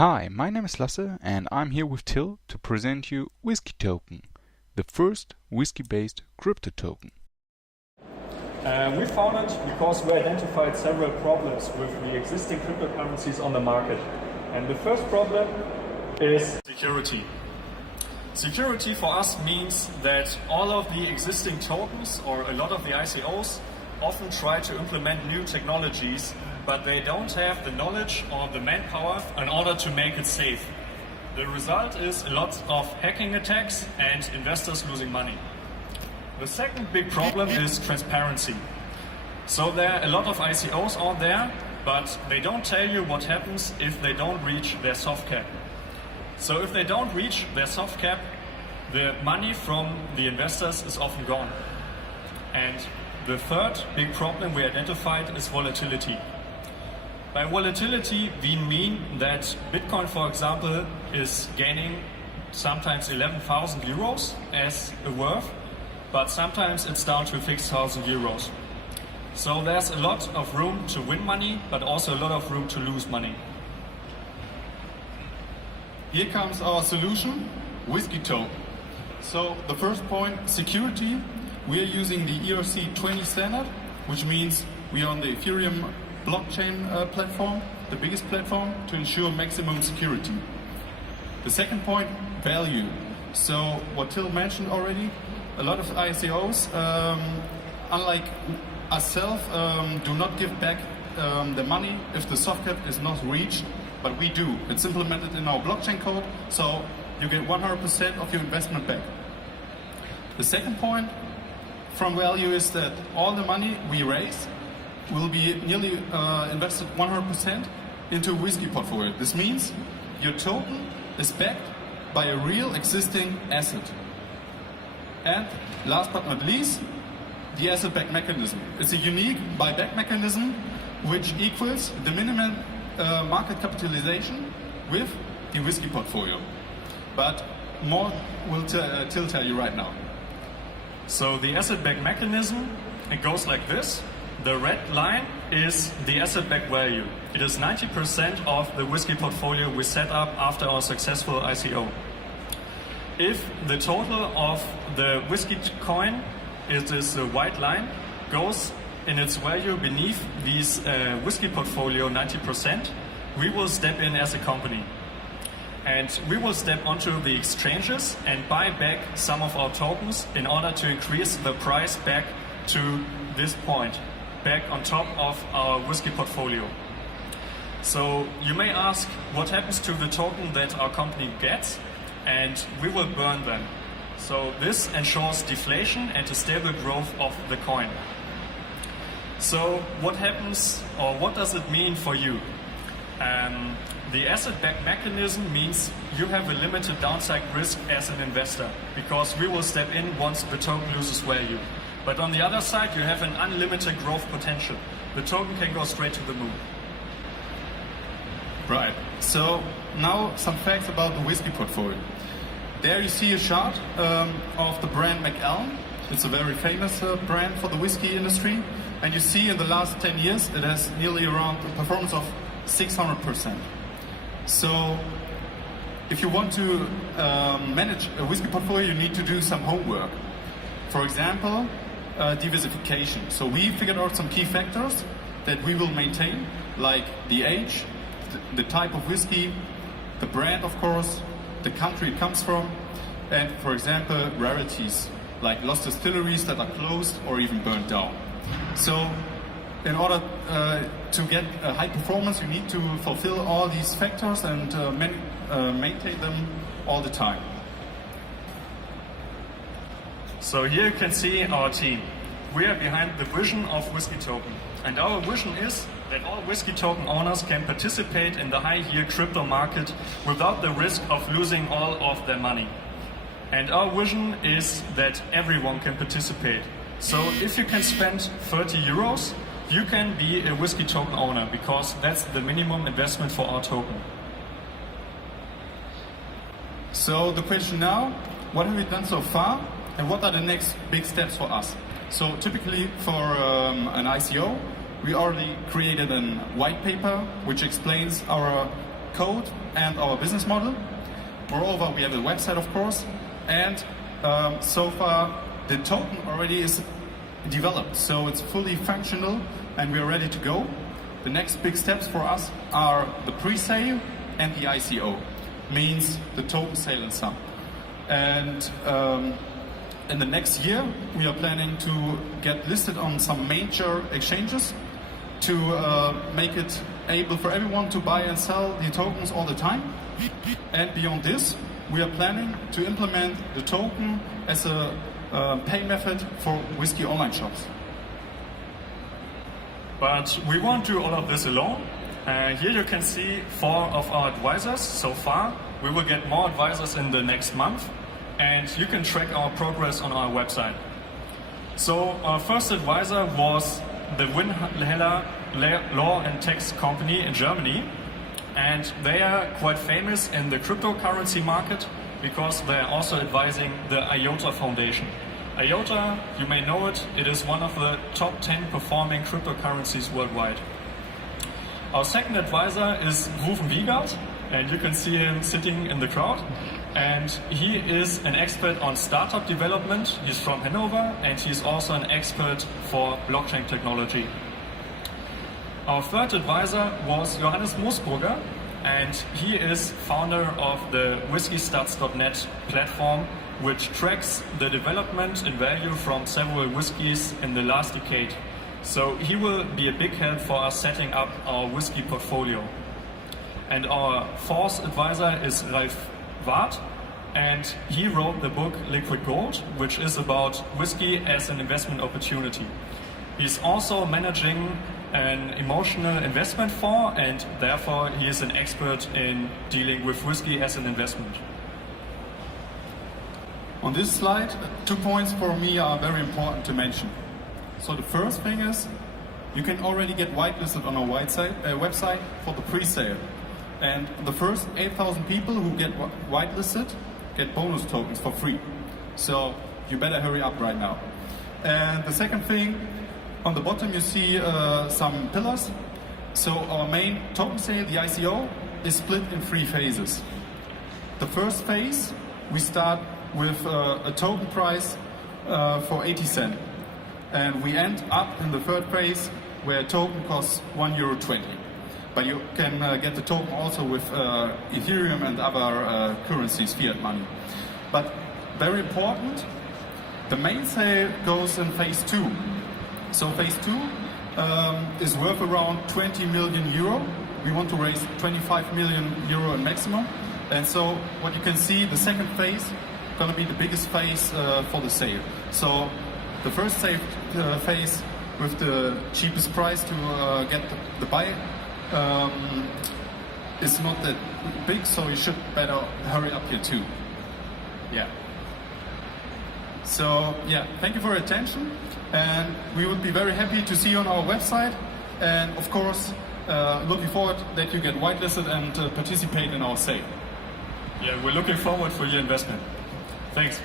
Hi, my name is Lasse and I'm here with Till to present you WhiskyToken, the first whiskey-based crypto token. We found it because we identified several problems with the existing cryptocurrencies on the market. And the first problem is security. Security for us means that all of the existing tokens or a lot of the ICOs often try to implement new technologies, but they don't have the knowledge or the manpower in order to make it safe. The result is a lot of hacking attacks and investors losing money. The second big problem is transparency. So there are a lot of ICOs out there, but they don't tell you what happens if they don't reach their soft cap. So if they don't reach their soft cap, the money from the investors is often gone. And the third big problem we identified is volatility. By volatility, we mean that Bitcoin, for example, is gaining sometimes 11,000 euros as a worth, but sometimes it's down to 6,000 euros. So there's a lot of room to win money, but also a lot of room to lose money. Here comes our solution, WhiskyToken. So the first point, security. We are using the ERC20 standard, which means we are on the Ethereum blockchain platform, the biggest platform, to ensure maximum security. The second point, value. So what Till mentioned already, a lot of ICOs, unlike ourselves, do not give back the money if the soft cap is not reached, but we do. It's implemented in our blockchain code, so you get 100% of your investment back. The second point from value is that all the money we raise will be nearly invested 100% into a whiskey portfolio. This means your token is backed by a real existing asset. And last but not least, the asset-back mechanism. It's a unique buyback mechanism which equals the minimum market capitalization with the whiskey portfolio. But more will Till tell you right now. So the asset-back mechanism, it goes like this. The red line is the asset-back value. It is 90% of the whiskey portfolio we set up after our successful ICO. If the total of the whiskey coin, it is the white line, goes in its value beneath these whiskey portfolio 90%, we will step in as a company. And we will step onto the exchanges and buy back some of our tokens in order to increase the price back to this point, back on top of our whiskey portfolio. So you may ask what happens to the token that our company gets, and we will burn them. So this ensures deflation and a stable growth of the coin. So what happens, or what does it mean for you? The asset-backed mechanism means you have a limited downside risk as an investor, because we will step in once the token loses value. But on the other side, you have an unlimited growth potential. The token can go straight to the moon. Right. So now some facts about the whiskey portfolio. There you see a chart of the brand Macallan. It's a very famous brand for the whiskey industry. And you see in the last 10 years, it has nearly around a performance of 600%. So if you want to manage a whiskey portfolio, you need to do some homework. For example, diversification. So we figured out some key factors that we will maintain, like the age, the type of whiskey, the brand, of course, the country it comes from, and, for example, rarities, like lost distilleries that are closed or even burned down. So in order to get a high performance, you need to fulfill all these factors and maintain them all the time. So here you can see our team. We are behind the vision of WhiskyToken. And our vision is that all WhiskyToken owners can participate in the high-yield crypto market without the risk of losing all of their money. And our vision is that everyone can participate. So if you can spend 30 euros, you can be a WhiskyToken owner, because that's the minimum investment for our token. So the question now, what have we done so far, and what are the next big steps for us? So typically for an ICO, we already created a white paper which explains our code and our business model. Moreover, we have a website, of course, and so far the token already is developed, so it's fully functional and we're ready to go. The next big steps for us are the pre-sale and the ICO, means the token sale and sum. And in the next year, we are planning to get listed on some major exchanges to make it able for everyone to buy and sell the tokens all the time. And beyond this, we are planning to implement the token as a pay method for whiskey online shops. But we won't do all of this alone. Here you can see 4 of our advisors so far. We will get more advisors in the next month, and you can track our progress on our website. So our first advisor was the Winheller Law and Tax Company in Germany, and they are quite famous in the cryptocurrency market because they are also advising the IOTA Foundation. IOTA, you may know it, it is one of the top 10 performing cryptocurrencies worldwide. Our second advisor is Rufen Wiegert, and you can see him sitting in the crowd. And he is an expert on startup development. He's from Hanover, and he's also an expert for blockchain technology. Our third advisor was Johannes Moosbrugger, and he is founder of the WhiskyStats.net platform, which tracks the development and value from several whiskies in the last decade. So he will be a big help for us setting up our whiskey portfolio. And our fourth advisor is Ralf Wart, and he wrote the book Liquid Gold, which is about whiskey as an investment opportunity. He's also managing an emotional investment fund, and therefore he is an expert in dealing with whiskey as an investment. On this slide, 2 points for me are very important to mention. So the first thing is, you can already get whitelisted on our website for the pre-sale. And the first 8,000 people who get whitelisted get bonus tokens for free. So you better hurry up right now. And the second thing, on the bottom you see some pillars. So our main token sale, the ICO, is split in 3 phases. The first phase, we start with a token price for 80 cents. And we end up in the third phase where a token costs €1.20. But you can get the token also with Ethereum and other currencies, fiat money. But very important, the main sale goes in phase 2. So phase 2 is worth around €20 million. We want to raise €25 million in maximum. And so what you can see, the second phase is going to be the biggest phase for the sale. So the first phase with the cheapest price to get the buy is not that big, so you should better hurry up here too. Yeah. So yeah, thank you for your attention, and we would be very happy to see you on our website, and of course looking forward that you get whitelisted and participate in our sale. Yeah, we're looking forward for your investment. Thanks.